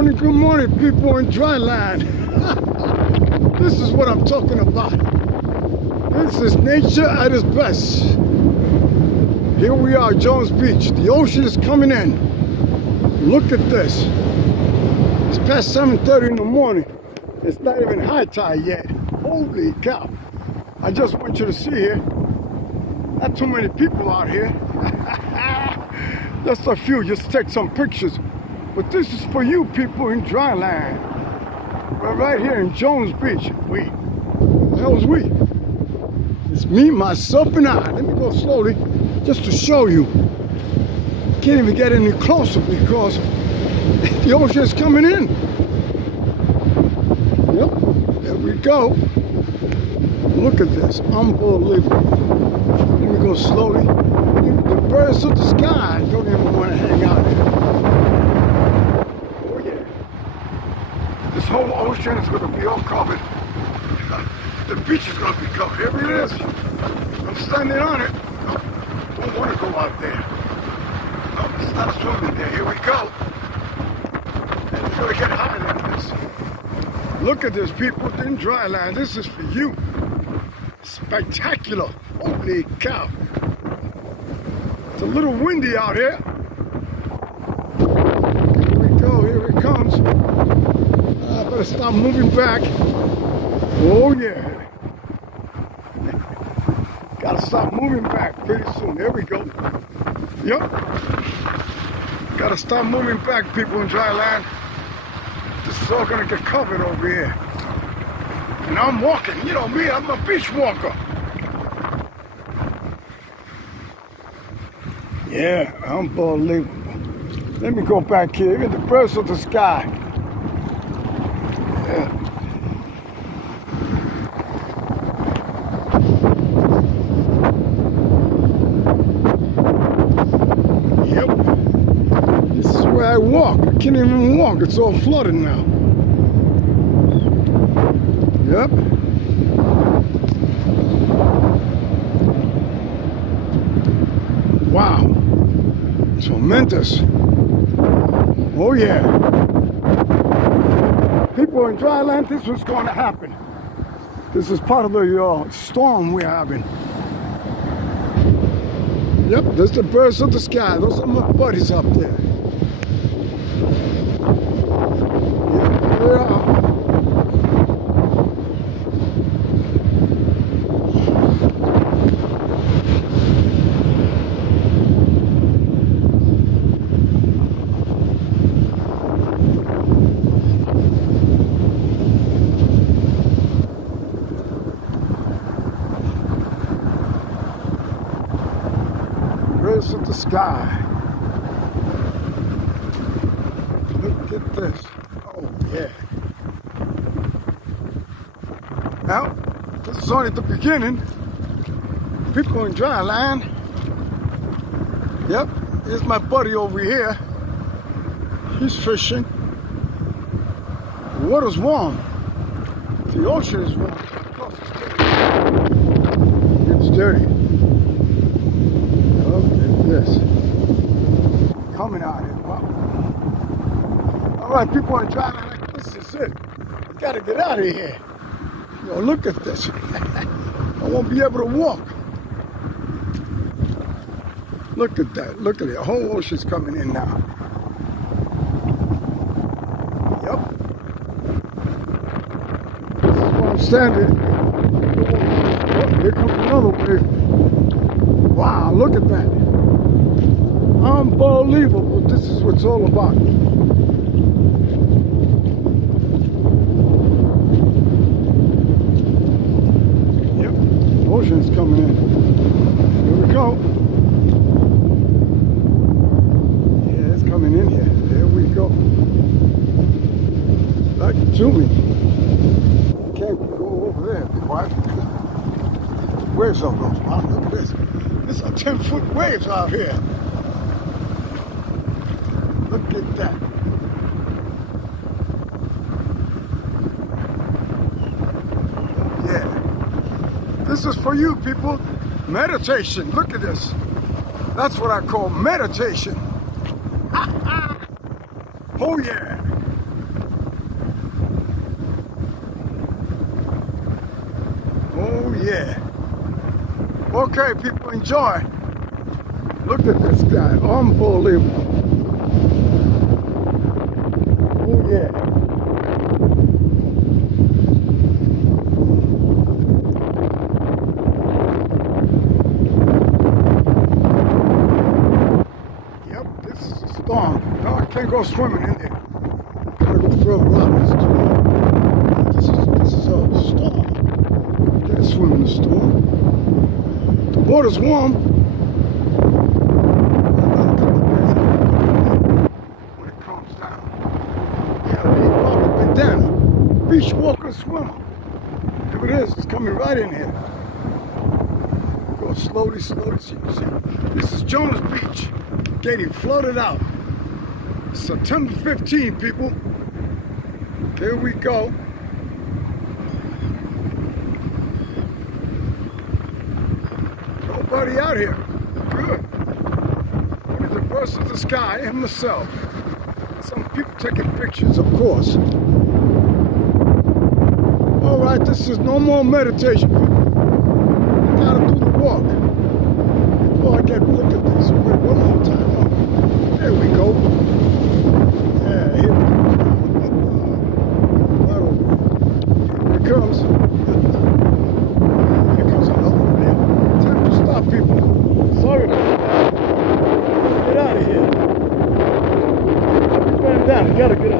good morning, people in dry land. This is what I'm talking about. This is nature at its best. Here we are, Jones Beach. The ocean is coming in. Look at this. It's past 7:30 in the morning. It's not even high tide yet. Holy cow. I just want you to see here. Not too many people out here. Just a few, just take some pictures. But this is for you people in dry land. We're right here in Jones Beach. We. The hell's we? It's me, myself, and I. Let me go slowly just to show you. Can't even get any closer because the ocean is coming in. Yep, there we go. Look at this, unbelievable. Let me go slowly. The birds of the sky don't even want to hang out here. Oh yeah. This whole ocean is going to be all covered. The beach is going to be covered. Here it is. I'm standing on it. Don't want to go out there. No, it's not swimming there. Here we go. And it's going to get higher than this. Look at this, people in dry land. This is for you. Spectacular. Holy cow. It's a little windy out here. Here we go. Here it comes. I better stop moving back. Oh yeah. Gotta stop moving back pretty soon. There we go. Yep. Gotta stop moving back, people in dry land. This is all gonna get covered over here. And I'm walking. You know me, I'm a beach walker. Yeah, unbelievable. Let me go back here. Look at the birds of the sky. Yeah. Yep. This is where I walk. I can't even walk. It's all flooded now. Yep. Wow. Tremendous. Oh yeah. People in dry land, this was going to happen. This is part of the storm we're having. Yep, there's the birds of the sky. Those are my buddies up there. Yep, they are. Birds of the sky. Look at this. Oh yeah. Now, this is only the beginning. People in dry land. Yep, here's my buddy over here. He's fishing. The water's warm. The ocean is warm. Of course it's dirty. Look at this. Coming out here. Wow. Alright, people in dry land, like this is it. I gotta get out of here. Yo, look at this. I won't be able to walk. Look at that. Look at it. The whole ocean's coming in now. Yep. This is where I'm standing. Oh, here comes another wave. Wow, look at that. Unbelievable. This is what it's all about. Yep, ocean's coming in. Here we go. Yeah, it's coming in here. There we go. Back to me. Can't go over there. What? Waves are those. Wow, look at this. There's a 10-foot waves out here. Look at that. Yeah. This is for you people. Meditation. Look at this. That's what I call meditation. Oh yeah. Oh yeah. Okay, people, enjoy. Look at this guy, unbelievable. Oh yeah. Yep, this is a storm. No, I can't go swimming in there. Gotta go further out. This is a storm. Can't swim in the storm. The water's warm. When it calms down. Yeah, Bobby Bandana, beach walker swimmer. Here it is. It's coming right in here. Go slowly, slowly. So you can see. This is Jones Beach, getting flooded out. September 15, people. Here we go. Nobody out here. Good. Only the birds of the sky and myself. Some people taking pictures, of course. All right, this is no more meditation, people. Gotta do the walk. Before I get look at this, wait one more time. Oh, there we go. Yeah, here it comes. Right over. Here it comes. Here comes another one. Time to stop, people. Sorry about that. Get out of here. I'll be going down. I gotta get